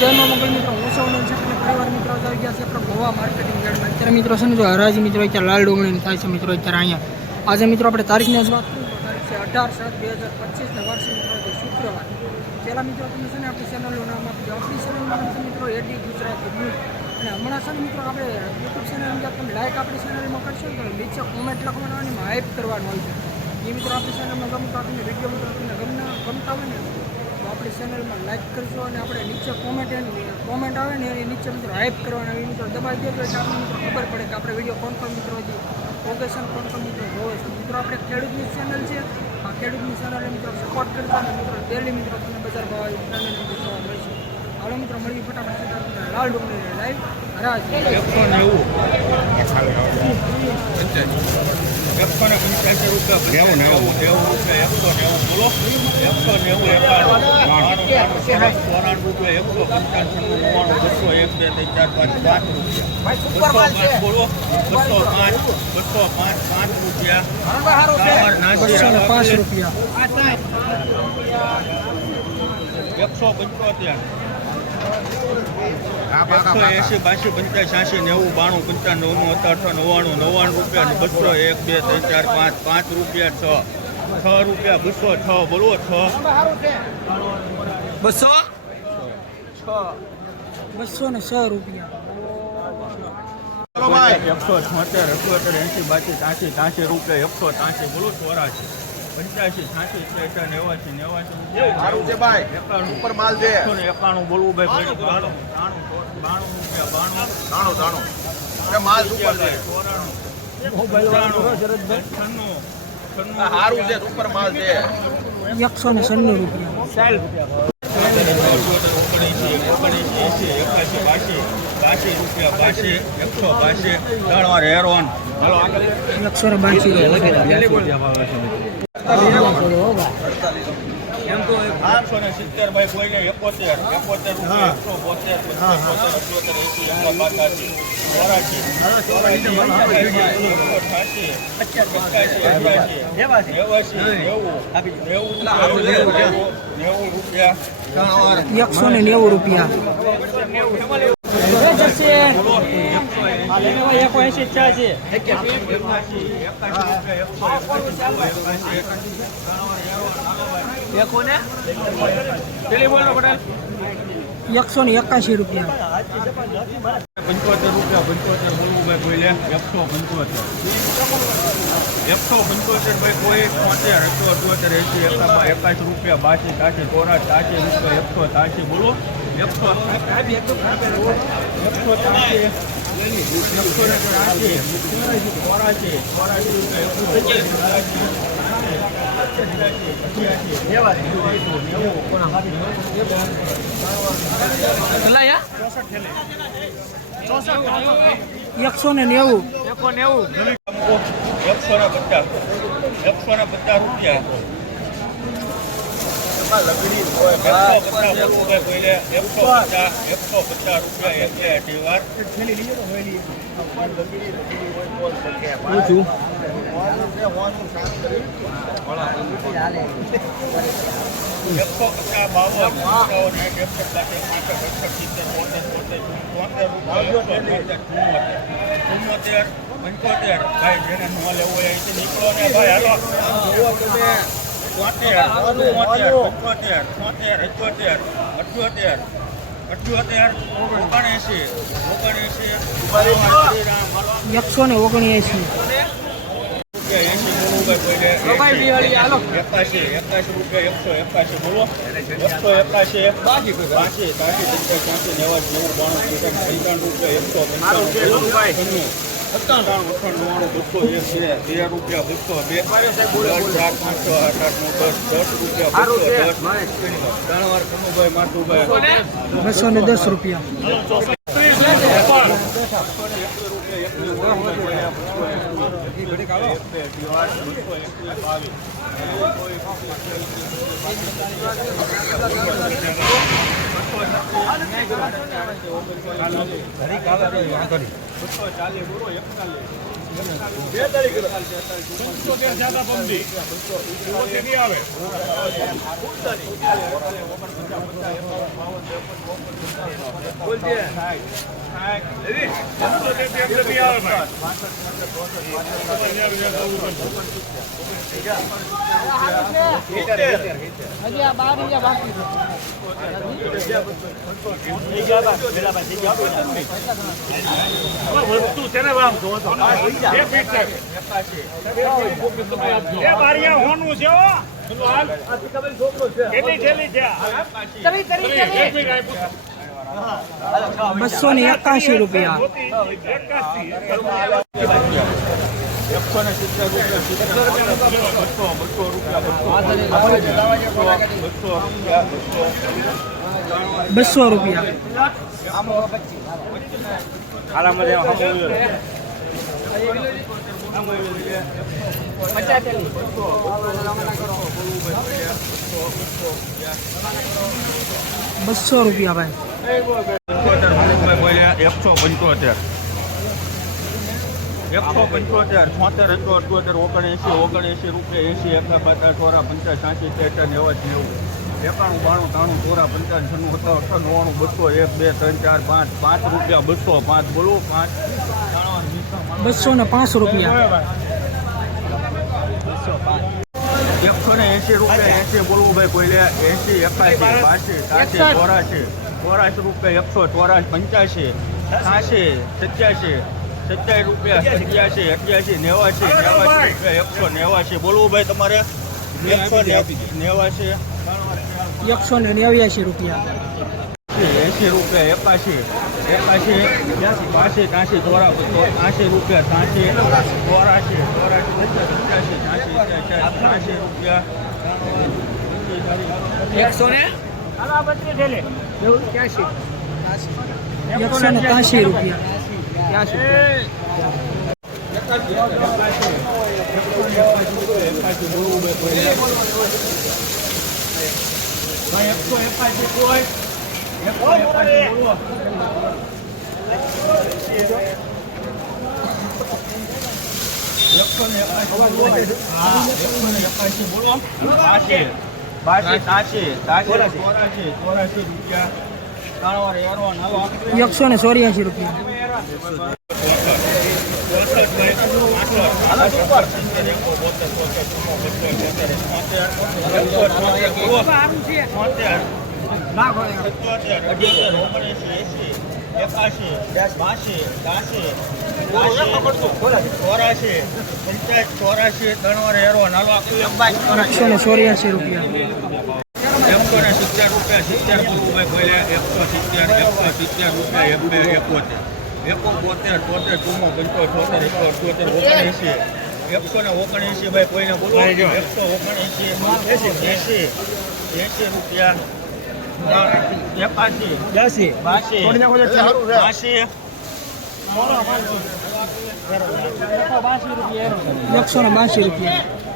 જયમાં મોકલ મિત્રો હું સૌને પરિવાર મિત્રો આવી ગયા છે આપણે ગોવા માર્કેટિંગ યાર્ડમાં અત્યારે મિત્રો છે ને જો હરાજી મિત્રો અત્યારે લાલ ડુંગળીની થાય છે મિત્રો અત્યારે અહીંયા આજે મિત્રો આપણે તારીખની વાત કરીએ તારીખ છે 18/7/2025 ને વાર છે મિત્રો શુક્રવાર પહેલાં મિત્રો તમે છે ને આપણી ચેનલનું નામ આપી આપણી ચેનલનું નામ છે મિત્રો એડી ગુજરાતી ન્યૂઝ અને હમણાં છે ને મિત્રો આપણે યુટ્યુબ ચેનલ અંદર તમે લાઈક આપણી ચેનલમાં કરશો તો નીચે કોમેન્ટ લખવાનું અને હાઈપ કરવાનું હોય છે એ મિત્રો આપણી ચેનલમાં ગમતા તમને વિડીયો મિત્રો તમને ગમતા હોય ને તો આપણી ચેનલમાં લાઈક કરજો અને આપણે નીચે કોમેન્ટ આવે ને એની નીચે મિત્રો હાઈપ કરવાના એ મિત્રો દબાવી દેજો એટલે આપણે મિત્રો ખબર પડે કે આપણે વિડીયો કોણ મિત્રો હજી લોકેશન કોણ મિત્રો જોવે છે મિત્રો આપણે ખેડૂતની ચેનલ છે આ ખેડૂતની ચેનલને મિત્રો સપોર્ટ કરતા અને મિત્રો ડેલી મિત્રો તમને બજાર ભાવ ચેનલ મિત્રો જોવા મળશે હાલો મિત્રો મળીએ ફટાફટ લાલ ડુંગળી લાઈવ હરાજ 190 રૂપિયા 90 બોલો 175 180 82 85 90 92 95 99 રૂપિયા 200 1 2 3 4 5 રૂપિયા 6 રૂપિયા 206 બોલો 206 રૂપિયા 176 78 80 82 રૂપિયા 183 બોલો 84 85 86 89 સારું છે ભાઈ ઉપર માલ દે 91 બોલવું ભાઈ 92 માલ ઉપર દે સારું છે ઉપર માલ દે 196 રૂપિયા 870 ભાઈ કોઈને 71 190 રૂપિયા એકસો ને 81 રૂપિયા 75 રૂપિયા 75 બોલવું ભાઈ કોઈ લે 175 ભાઈ કોઈ 75 81 રૂપિયા 82 83 બોલો 190 રૂપિયા લગડી 150 ભાઈ જેને ન લેવો હોય અહીંથી નીકળો ને ભાઈ હાલો 210 રૂપિયા ચાલે બોલો 41 હજી આ 12 બાકી વસ્તુ છે ને આમ જોવો તો એ બારિયા હોનું છે હો કેટલી થેલી છે 281 રૂપિયા 200 રૂપિયા ₹200 ભાઈ 175 175 76 78 79 રૂપિયા 80 51 ચોરા 50 60 90 91 92 93 94 55 96 97 98 200 1 2 3 4 5 રૂપિયા 205 બોલો 205 રૂપિયા 180 રૂપિયા 80 બોલવું ભાઈ કોઈ લે 80 81 82 83 84 રૂપિયા 184 85 87 રૂપિયા 87 88 89 બોલવું ભાઈ તમારે 189 189 રૂપિયા 80 રૂપિયા 81 82 ચોરા 80 રૂપિયા 83 84 રૂપિયા 183 રૂપિયા ₹184 રૂપિયા ₹184 રૂપિયા 170 રૂપિયા 70 રૂપિયા 179 ભાઈ કોઈને બોલો 179 રૂપિયા 80 82 182 રૂપિયા